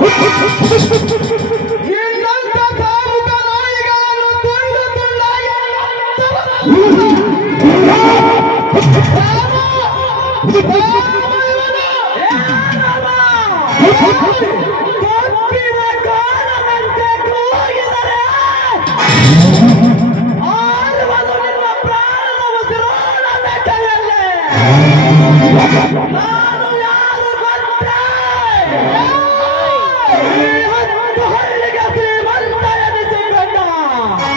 ين نتا کام تا نايگان توند توند ين نتا راوا وي پيستي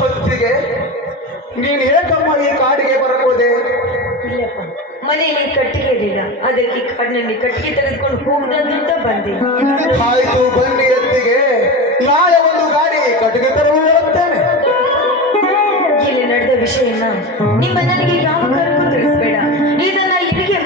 ಹೊತ್ತಿಗೆ ನೀನು ಹೇಗಮ್ಮ ಈ ಕಾಡಿಗೆ ಬರಕೋದೆ ಮನೆ ನೀ ಕಟ್ಟಿಗೆ ಇರಲಿಲ್ಲ ಅದಕ್ಕೆ ಕಣ್ಣಲ್ಲಿ ಕಟ್ಟಿಗೆ ತೆಗೆದುಕೊಂಡು ಹೋಗದಂತ ಬಂದೆ ಆಯ್ತು ಬನ್ನಿ ಅತ್ತಿಗೆ ನಾಳೆ ಒಂದು ಗಾಡಿ ಕಟ್ಟಿಗೆ ತರಲು ಬರುತ್ತೇನೆ ಇಲ್ಲಿ ನಡೆದ ವಿಷಯನ ನಿಮ್ಮ ನನಗೆ ಯಾವ ಕರ್ಕೊಂಡು ತಿಳಿಸ್ಬೇಡ ಇದನ್ನ ಇಲ್ಲಿಗೆ